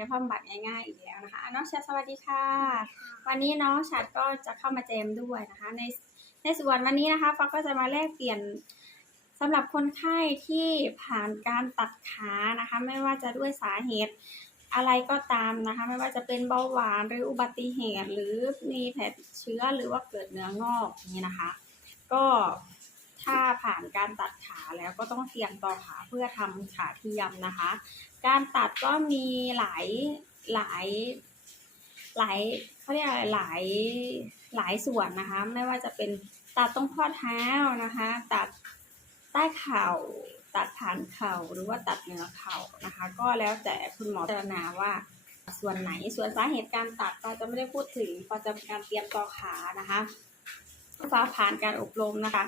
ายบำบัดง่ายๆอีกแล้วนะคะน้องชัดสวัสดีค่ะ วันนี้น้องชัดก็จะเข้ามาแจมด้วยนะคะ ในในส่วนวันนี้นะคะฟ้าก็จะมาแลกเปลี่ยนสำหรับคนไข้ที่ผ่านการตัดขานะคะ ไม่ว่าจะด้วยสาเหตุอะไรก็ตามนะคะ ไม่ว่าจะเป็นเบาหวานหรืออุบัติเหตุ หรือมีแผลติดเชื้อหรือว่าเกิดเนื้องอกอย่างนี้นะคะ ก็ ถ้าผ่านการตัดขาแล้วก็ต้องเตรียมต่อขาเพื่อทำขาเทียมนะคะ การตัดก็มีหลายหลายหลายเขาเรียกอะไรหลายหลายส่วนนะคะ ไม่ว่าจะเป็นตัดตรงข้อเท้านะคะ ตัดใต้เข่าตัดผ่านเข่าหรือว่าตัดเหนือเข่านะคะ ก็แล้วแต่คุณหมอพิจารณาว่าส่วนไหนส่วนสาเหตุการตัดเราจะไม่ได้พูดถึงเราจะเป็นการเตรียมต่อขานะคะฟ้าผ่านการอบรมนะคะ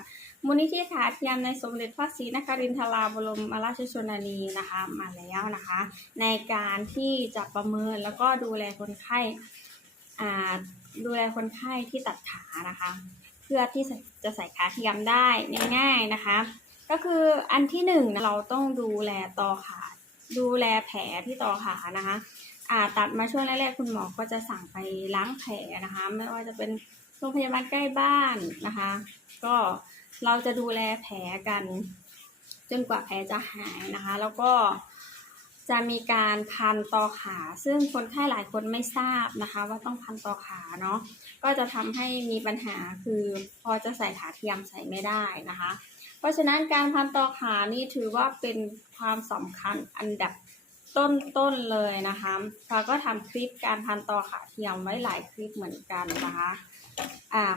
มูลนิธิขาเทียมในสมเด็จพระศรีนครินทราบรมราชชนนีนะคะมาแล้วนะคะ ในการที่จะประเมินแล้วก็ดูแลคนไข้ดูแลคนไข้ที่ตัดขานะคะ เพื่อที่จะใส่ขาเทียมได้ง่ายๆนะคะ ก็คืออันที่หนึ่งเราต้องดูแลต่อขาดูแลแผลที่ต่อขานะคะอ่าตัดมาช่วงแรกๆคุณหมอก็จะสั่งไปล้างแผลนะคะ ไม่ว่าจะเป็นโรงพยาบาลใกล้บ้านนะคะ ก็เราจะดูแลแผลกัน จนกว่าแผลจะหายนะคะ แล้วก็จะมีการพันต่อขา ซึ่งคนไข้หลายคนไม่ทราบนะคะ ว่าต้องพันต่อขาเนาะก็จะทำให้มีปัญหาคือพอจะใส่ขาเทียมใส่ไม่ได้นะคะ เพราะฉะนั้นการพันต่อขานี่ถือว่าเป็นความสำคัญอันดับต้นๆเลยนะคะเราก็ทำคลิปการพันต่อขาเทียมไว้หลายคลิปเหมือนกันนะคะ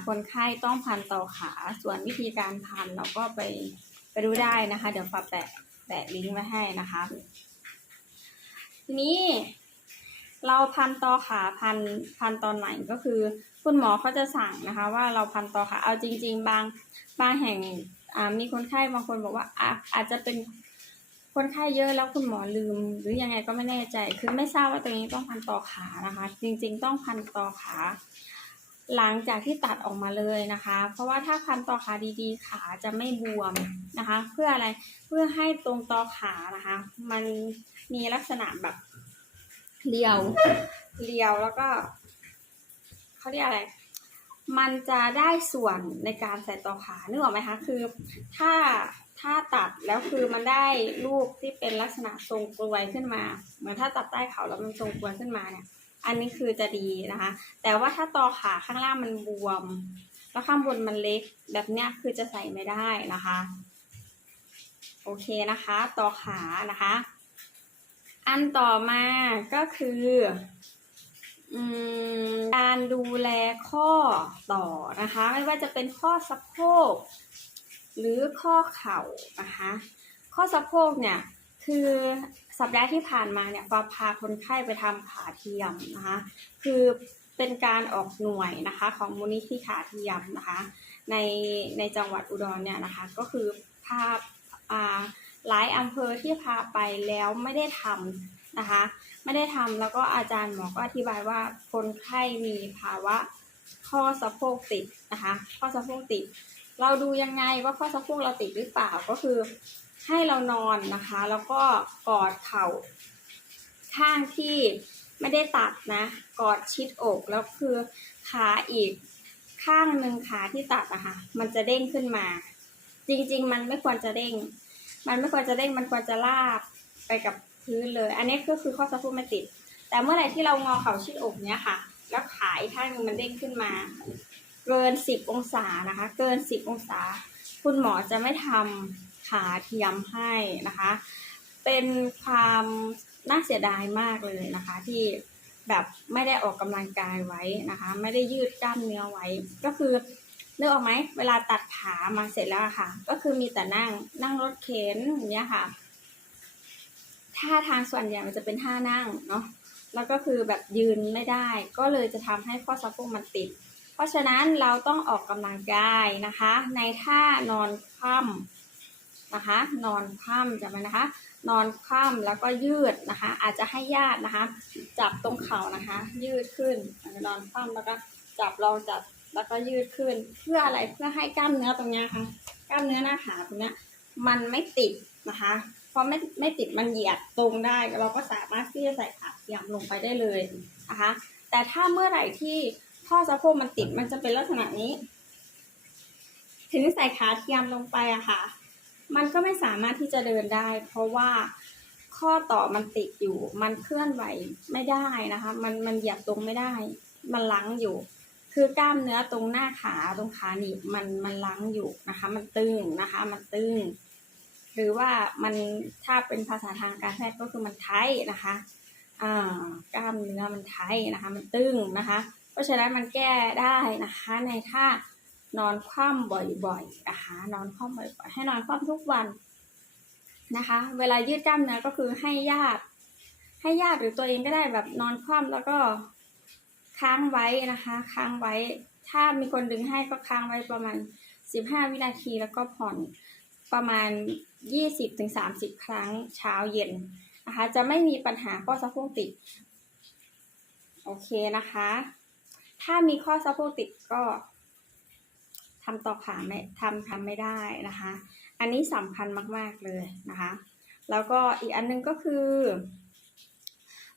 คนไข้ต้องพันต่อขา ส่วนวิธีการพันเราก็ไปไปดูได้นะคะ เดี๋ยวฝากแปะแปะลิงก์ไว้ให้นะคะทีนี้เราพันต่อขาพันพันตอนไหนก็คือ คุณหมอเขาจะสั่งนะคะ ว่าเราพันต่อขาเอาจริง ๆ บางบางแห่งมีคนไข้บางคนบอกว่าออาจจะเป็นคนไข้เยอะแล้วคุณหมอลืม หรือยังไงก็ไม่แน่ใจ คือไม่ทราบว่าตรงนี้ต้องพันต่อขานะคะ จริง ๆ ต้องพันต่อขา หลังจากที่ตัดออกมาเลยนะคะ เพราะว่าถ้าพันต่อขาดีๆ ขาจะไม่บวมนะคะ เพื่ออะไรเพื่อให้ตรงต่อขานะคะ มันมีลักษณะแบบเรียวเรียวแล้วก็เขาเรียกอะไร มันจะได้ส่วนในการใส่ต่อขานึกออกไหมคะ คือถ้าถ้าตัดแล้วคือมันได้รูปที่เป็นลักษณะทรงกลวยขึ้นมา เหมือนถ้าตัดใต้เขาแล้วมันทรงกลวยขึ้นมาเนี่ย อันนี้คือจะดีนะคะ แต่ว่าถ้าต่อขาข้างล่างมันบวม แล้วข้างบนมันเล็กแบบเนี้ยคือจะใส่ไม่ได้นะคะ โอเคนะคะต่อขานะคะ อันต่อมาก็คืออการดูแลข้อต่อนะคะ ไม่ว่าจะเป็นข้อสะโพก หรือข้อเข่านะคะ ข้อสะโพกเนี่ยคือ สัปดาห์ที่ผ่านมาเนี่ยฟ้าพาคนไข้ไปทำขาเทียมนะคะคือเป็นการออกหน่วยนะคะของมูลนิธิขาเทียมนะคะในในจังหวัดอุดรเนี่ยนะคะก็คือพาอ่าหลายอำเภอที่พาไปแล้วไม่ได้ทำนะคะ ไม่ได้ทำแล้วก็อาจารย์หมอก็อธิบายว่าคนไข้มีภาวะข้อสะโพกติดนะคะ ข้อสะโพกติด เราดูยังไงว่าข้อสะโพกเราติดหรือเปล่าก็คือ ให้เรานอนนะคะ แล้วก็กอดเข่า ข้างที่ไม่ได้ตัดนะ กอดชิดอกแล้วคือขาอีกข้างหนึ่งขาที่ตัดนะคะมันจะเด้งขึ้นมา จริง ๆ มันไม่ควรจะเด้ง มันไม่ควรจะเด้งมันควรจะลาบไปกับพื้นเลย อันนี้ก็คือข้อสะโพกไม่ติด แต่เมื่อไหร่ที่เรางอเข่าชิดอกเนี้ยค่ะ แล้วขาอีกข้างนึงมันเด้งขึ้นมา เกินสิบองศานะคะ เกินสิบองศา คุณหมอจะไม่ทำ ขาเทียมให้นะคะ เป็นความน่าเสียดายมากเลยนะคะ ที่แบบไม่ได้ออกกำลังกายไว้นะคะ ไม่ได้ยืดกล้ามเนื้อไว้ ก็คือนึกออกไหมเวลาตัดขามาเสร็จแล้วะค่ะ ก็คือมีแต่นั่งนั่งรถเข็นอย่างเงี้ยค่ะท่าทางส่วนใหญ่มันจะเป็นท่านั่งเนาะแล้วก็คือแบบยืนไม่ได้ ก็เลยจะทำให้ข้อสะโพกมันติด เพราะฉะนั้นเราต้องออกกำลังกายนะคะ ในท่านอนคว่ำ นะคะ นอนคว่ำจำไว้นะคะ นอนคว่ำแล้วก็ยืดนะคะ อาจจะให้ญาตินะคะ จับตรงเข่านะคะ ยืดขึ้นนอนคว่ำแล้วก็จับลองจับแล้วก็ยืดขึ้นเพื่ออะไรเพื่อให้กล้ามเนื้อตรงเนี้ยค่ะกล้ามเนื้อหน้าขาตรงเนี้ยมันไม่ติดนะคะพอไม่ไม่ติดมันเหยียดตรงได้ เราก็สามารถที่จะใส่ขาเทียมลงไปได้เลยนะคะ แต่ถ้าเมื่อไหร่ที่ข้อสะโพกมันติดมันจะเป็นลักษณะนี้ ถึงใส่ขาเทียมลงไปอะค่ะ มันก็ไม่สามารถที่จะเดินได้ เพราะว่าข้อต่อมันติดอยู่ มันเคลื่อนไหวไม่ได้นะคะ มันมันเหยียบตรงไม่ได้ มันลังอยู่ คือกล้ามเนื้อตรงหน้าขาตรงขาหนีบมันมันลังอยู่นะคะ มันตึงนะคะ มันตึง หรือว่ามันถ้าเป็นภาษาทางการแพทย์ก็คือมันไทนะคะอ่ากล้ามเนื้อมันไทนะคะ มันตึงนะคะ เพราะฉะนั้นมันแก้ได้นะคะในท่า นอนคว่ำบ่อยๆนะคะนอนคว่ำบ่อยๆ ให้นอนคว่ำทุกวันนะคะ เวลายืดกล้ามเนื้อก็คือให้ญาติ ให้ญาติหรือตัวเองก็ได้แบบนอนคว่ำแล้วก็ค้างไว้นะคะ ค้างไว้ ถ้ามีคนดึงให้ก็ค้างไว้ประมาณสิบห้าวินาทีแล้วก็ผ่อนประมาณยี่สิบถึงสามสิบครั้งเช้าเย็นนะคะ จะไม่มีปัญหาข้อสะโพกติด โอเคนะคะ ถ้ามีข้อสะโพกติดก็ ทำต่อขาไม่ทำทำไม่ได้นะคะ อันนี้สำคัญมาก ๆ เลยนะคะ แล้วก็อีกอันนึงก็คือ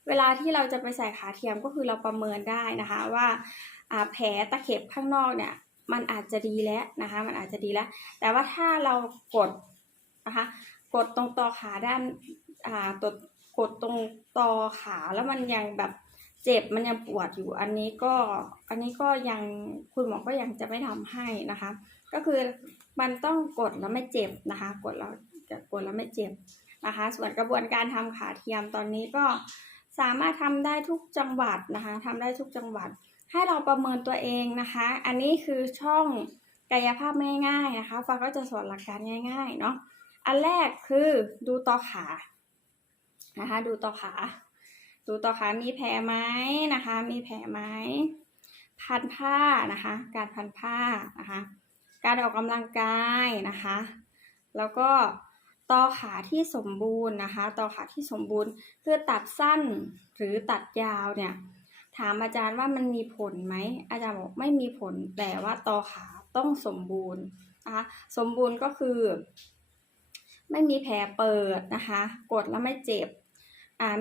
เวลาที่เราจะไปใส่ขาเทียมก็คือเราประเมินได้นะคะว่าอ่าแผลตะเข็บข้างนอกเนี่ยมันอาจจะดีแล้วนะคะ มันอาจจะดีแล้ว แต่ว่าถ้าเรากดนะคะ กดตรงต่อขาด้านอ่ากดกดตรงต่อขาแล้วมันยังแบบ เจ็บมันยังปวดอยู่อันนี้ก็อันนี้ก็ยังคุณหมอก็ยังจะไม่ทำให้นะคะ ก็คือมันต้องกดแล้วไม่เจ็บนะคะ กดแล้วจะกดแล้วไม่เจ็บนะคะ ส่วนกระบวนการทำขาเทียมตอนนี้ก็สามารถทำได้ทุกจังหวัดนะคะทำได้ทุกจังหวัด ให้เราประเมินตัวเองนะคะ อันนี้คือช่องกายภาพง่ายๆนะคะฟ้าก็จะสอนหลักการง่ายๆเนาะอันแรกคือดูต่อขานะคะ ดูต่อขา ดูต่อขามีแผลไหมนะคะ มีแผลไหมพันผ้านะคะ การพันผ้านะคะ การออกกำลังกายนะคะ แล้วก็ต่อขาที่สมบูรณ์นะคะ ต่อขาที่สมบูรณ์คือตัดสั้นหรือตัดยาวเนี่ย ถามอาจารย์ว่ามันมีผลไหมอาจารย์บอกไม่มีผลแต่ว่าต่อขาต้องสมบูรณ์นะคะสมบูรณ์ก็คือ ไม่มีแผลเปิดนะคะ กดแล้วไม่เจ็บ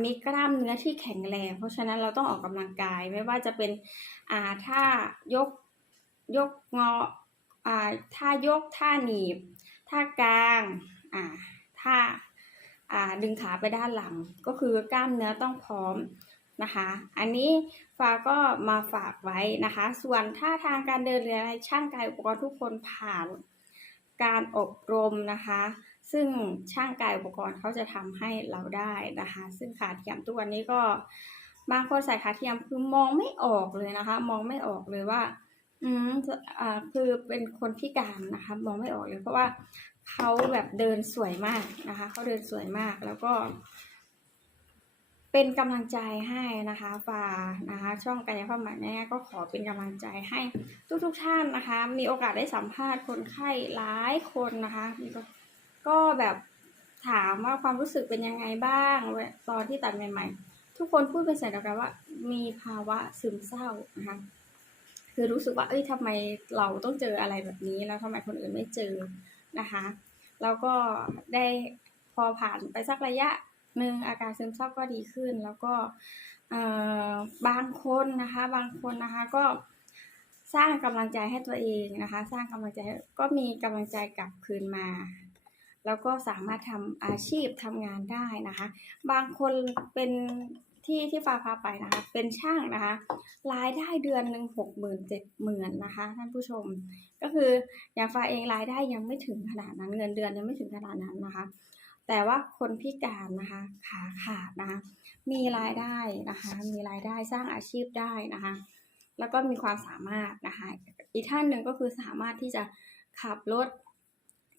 มีกล้ามเนื้อที่แข็งแรง เพราะฉะนั้นเราต้องออกกำลังกายไม่ว่าจะเป็นอ่าท่ายกยกงออ่าท่ายกท่าหนีบ ท่ากลางอ่าท่าอ่าดึงขาไปด้านหลัง ก็คือกล้ามเนื้อต้องพร้อมนะคะ อันนี้ฟ้าก็มาฝากไว้นะคะ ส่วนท่าทางการเดินเรืออะไรช่างกายอุปกรณ์ทุกคนผ่านการอบรมนะคะ ซึ่งช่างกายอุปกรณ์เขาจะทำให้เราได้นะคะ ซึ่งขาเทียมทุกวันนี้ก็บางคนใส่ขาเทียมคือมองไม่ออกเลยนะคะ มองไม่ออกเลยว่า อืมอ่าคือเป็นคนพิการนะคะ มองไม่ออกเลยเพราะว่าเขาแบบเดินสวยมากนะคะเขาเดินสวยมากแล้วก็ เป็นกำลังใจให้นะคะฝานะคะ ช่องกายภาพบำบัดง่ก็ขอเป็นกำลังใจให้ทุกๆท่านนะคะ มีโอกาสได้สัมภาษณ์คนไข้หลายคนนะคะมี ก็แบบถามว่าความรู้สึกเป็นยังไงบ้าง ตอนที่ตัดใหม่ ๆ ทุกคนพูดเป็นเสียงเดียวกันว่า มีภาวะซึมเศร้านะคะคือรู้สึกว่า เอ้ยทำไมเราต้องเจออะไรแบบนี้ แล้วทำไมคนอื่นไม่เจอนะคะ แล้วก็ได้พอผ่านไปสักระยะหนึ่งอาการซึมเศร้าก็ดีขึ้น แล้วก็บางคนนะคะ บางคนนะคะก็สร้างกำลังใจให้ตัวเองนะคะ สร้างกำลังใจก็มีกำลังใจกลับคืนมา แล้วก็สามารถทำอาชีพทำงานได้นะคะ บางคนเป็นที่ที่ฟ้าพาไปนะคะ เป็นช่างนะคะรายได้เดือนหนึ่งหกหมื่นเจ็ดหมื่นนะคะ ท่านผู้ชม ก็คืออย่างฟ้าเองรายได้ยังไม่ถึงขนาดนั้นเงินเดือนยังไม่ถึงขนาดนั้นนะคะ แต่ว่าคนพิการนะคะขาขาดนะคะมีรายได้นะคะ มีรายได้สร้างอาชีพได้นะคะ แล้วก็มีความสามารถนะคะ อีกท่านหนึ่งก็คือสามารถที่จะขับรถ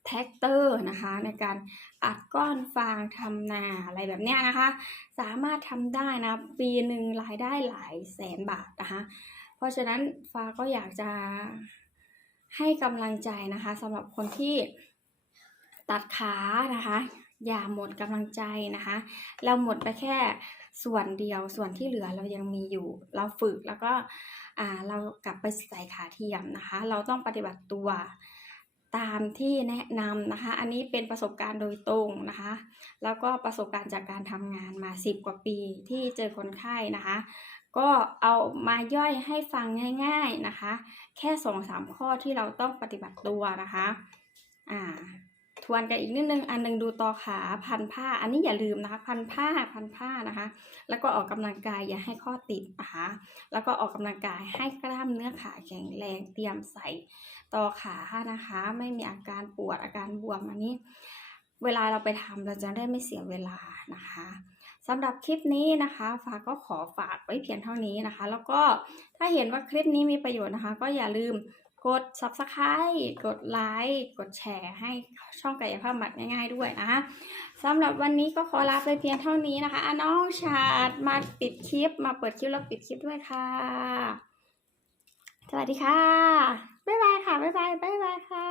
แท็กเตอร์นะคะ ในการอัดก้อนฟางทำนาอะไรแบบเนี้ยนะคะ สามารถทำได้นะ ปีหนึ่งรายได้หลายแสนบาทนะคะ เพราะฉะนั้นฟ้าก็อยากจะให้กำลังใจนะคะสำหรับคนที่ตัดขานะคะ อย่าหมดกำลังใจนะคะ เราหมดไปแค่ส่วนเดียวส่วนที่เหลือเรายังมีอยู่ เราฝึกแล้วก็อ่าเรากลับไปใส่ขาเทียมนะคะ เราต้องปฏิบัติตัว ตามที่แนะนำนะคะ อันนี้เป็นประสบการณ์โดยตรงนะคะ แล้วก็ประสบการณ์จากการทำงานมา 10 กว่าปีที่เจอคนไข้นะคะ ก็เอามาย่อยให้ฟังง่าย ๆนะคะ แค่สองสามข้อที่เราต้องปฏิบัติตัวนะคะ อ่า ทวนกันอีกนิดนึง อันหนึงดูต่อขาพันผ้า อันนี้อย่าลืมนะคะ พันผ้าพันผ้านะคะ แล้วก็ออกกำลังกายอย่าให้ข้อติดนะคะแล้วก็ออกกำลังกายให้กล้ามเนื้อขาแข็งแรงเตรียมใส่ต่อขานะคะ ไม่มีอาการปวดอาการบวมอันนี้ เวลาเราไปทำเราจะได้ไม่เสียเวลานะคะสำหรับคลิปนี้นะคะฝากก็ขอฝากไว้เพียงเท่านี้นะคะ แล้วก็ถ้าเห็นว่าคลิปนี้มีประโยชน์นะคะ ก็อย่าลืม กด subscribe กดไลค์กดแชร์ให้ช่องกายภาพหมัดง่ายๆด้วยนะคะสำหรับวันนี้ก็ขอลาไปเพียงเท่านี้นะคะอน้องชาดมาปิดคลิป มาเปิดคลิปแล้วปิดคลิปด้วยค่ะ สวัสดีค่ะ บ๊ายบายค่ะ บ๊ายบาย บ๊ายบายค่ะ